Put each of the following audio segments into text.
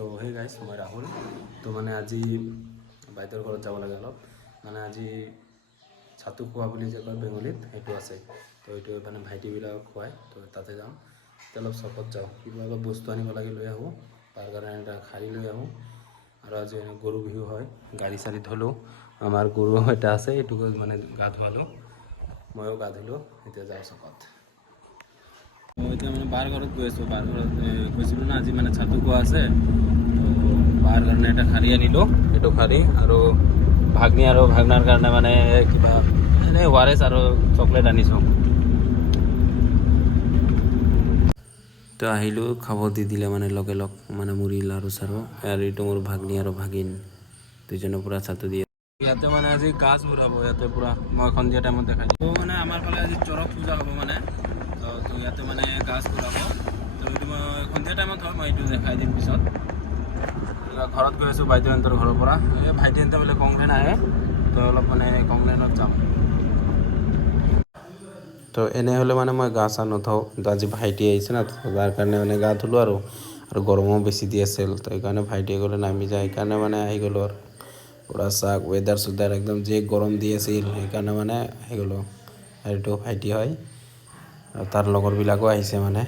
তো সেই গাইছ মই ৰাহুল। তো মানে আজি বাইদেউৰ ঘৰত যাব লাগে অলপ, মানে আজি ছাতু খোৱা বুলি যে কয় বেংগলীত, সেইটো আছে। তো এইটো মানে ভাইটিবিলাকক খুৱাই, তো তাতে যাম। অলপ চকত যাওঁ, কিবা অলপ বস্তু আনিব লাগে লৈ আহোঁ, তাৰ কাৰণে এটা শাৰী লৈ আহোঁ। আৰু আজি গৰু বিহু হয়, গাড়ী চাড়ী ধুলোঁ, আমাৰ গৰু এটা আছে, এইটোক মানে গা ধুৱালোঁ, ময়ো গা ধুলোঁ। এতিয়া যাওঁ চকত। এতিয়া মানে বাৰ ঘৰত গৈ আছোঁ, বাৰ ঘৰত গৈছিলোঁ না, আজি মানে ছাতু খোৱা আছে। তো বাৰ কাৰণে এটা শাৰী আনিলোঁ, এইটো শাৰী, আৰু ভাগ্নি আৰু ভাগনাৰ কাৰণে মানে কিবা এনেই ORS আৰু চকলেট আনিছোঁ। তো আহিলোঁ, খাব দি দিলে মানে লগে লগ, মানে মুড়ি লাৰু চাৰু। আৰু এইটো মোৰ ভাগ্নি আৰু ভাগিন, দুইজনৰ পূৰা ছাতু দিয়ে। ইয়াতে মানে আজি গাছ ঘূৰাব, ইয়াতে পূৰা মই সন্ধিয়া টাইমত দেখাই দিম। তো মানে আমাৰ ফালে আজি চৰক পূজা হ'ব মানে, তো ইয়াতে মানে গাছ ঘূৰাব। তো এইটো মই সন্ধিয়া টাইমত হয়, মই এইটো দেখাই দিম পিছত। ঘৰত গৈ আছোঁ বাইদেউহঁতৰ ঘৰৰ পৰা, এই ভাইটিহঁতে বোলে কংগ্ৰেন আহে, তো অলপ মানে কংগ্ৰেনত যাম। তো এনেহ'লে মানে মই গা চা নুধুওঁ, কিন্তু আজি ভাইটি আহিছে না, তাৰ কাৰণে মানে গা ধুলোঁ আৰু গৰমো বেছি দি আছিল, তো সেইকাৰণে ভাইটিয়ে ক'লে নামি যায়, সেইকাৰণে মানে আহি গ'লোঁ আৰু পূৰা চাহ ৱেডাৰ চুৱেডাৰ একদম যে গৰম দি আছিল, সেইকাৰণে মানে আহি গ'লোঁ। আৰু এইটো ভাইটি হয়, আৰু তাৰ লগৰবিলাকো আহিছে মানে,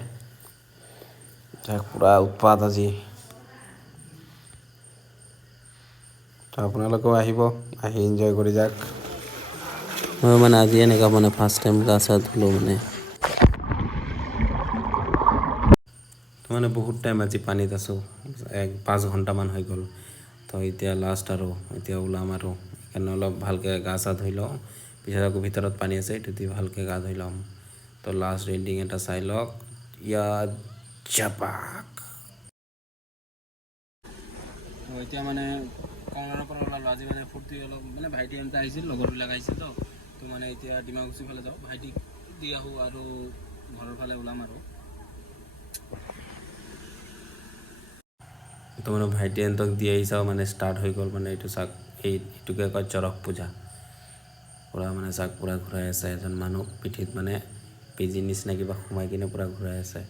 পূৰা উৎপাত আজি। তো আপোনালোকেও আহিব, আহি এনজয় কৰি যাওক। মই মানে আজি এনেকুৱা মানে ফাৰ্ষ্ট টাইম গা চা ধুলোঁ মানে। মানে বহুত টাইম আজি পানীত আছোঁ, 5 ঘণ্টামান হৈ গ'ল। তো এতিয়া লাষ্ট আৰু এতিয়া ওলাম আৰু সেইকাৰণে অলপ ভালকৈ গা চা ধুই লওঁ, পিছত আকৌ ভিতৰত পানী আছে, এইটো দি ভালকৈ গা ধুই ল'ম। তো লাষ্ট এণ্ডিং এটা চাই লওক, ইয়াত জাপাক। এতিয়া মানে কংগ্ৰেনৰ পৰা ওলালোঁ, আজি মানে ফূৰ্তি অলপ, মানে ভাইটিহঁতে আহিছিল, লগৰবিলাক আহিছিল। তো মানে এতিয়া ডিমাকুচি ফালে যাওঁ, ভাইটিক দি আহোঁ আৰু ঘৰৰ ফালে ওলাম আৰু। তো মানে ভাইটিহঁতক দি আহি চাওঁ, মানে ষ্টাৰ্ট হৈ গ'ল মানে এইটো চাওক, এইটোকে কয় চৰক পূজা। পূৰা মানে চাওক, পূৰা ঘূৰাই আছে এজন মানুহ পিঠিত, মানে পিজি নিচিনা কিবা সোমাই কিনে পূৰা ঘূৰাই আছে।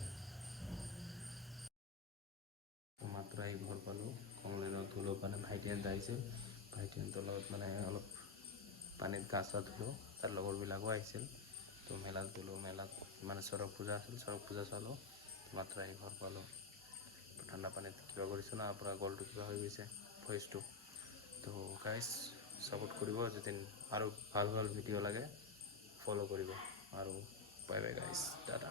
মাত্ৰ আহি ঘৰ পালোঁ, কংগ্ৰেনত ধুলোঁ, মানে ভাইটিহঁত আহিছিল, ভাইটিহঁতৰ লগত মানে অলপ পানীত গা চা ধুলোঁ, তাৰ লগৰবিলাকো আহিছিল। তো মেলাত গ'লোঁ, মেলাত মানে চৰক পূজা আছিল, চৰক পূজা চালোঁ, মাত্ৰ আহি ঘৰ পালোঁ। ঠাণ্ডা পানীত কিবা কৰিছোঁ না, পূৰা গলটো কিবা হৈ গৈছে ভইচটো। তো গাইজ ছাপোৰ্ট কৰিব, যদি আৰু ভাল ভাল ভিডিঅ' লাগে ফ'ল' কৰিব, আৰু বাই বাই গাইজ, টাটা।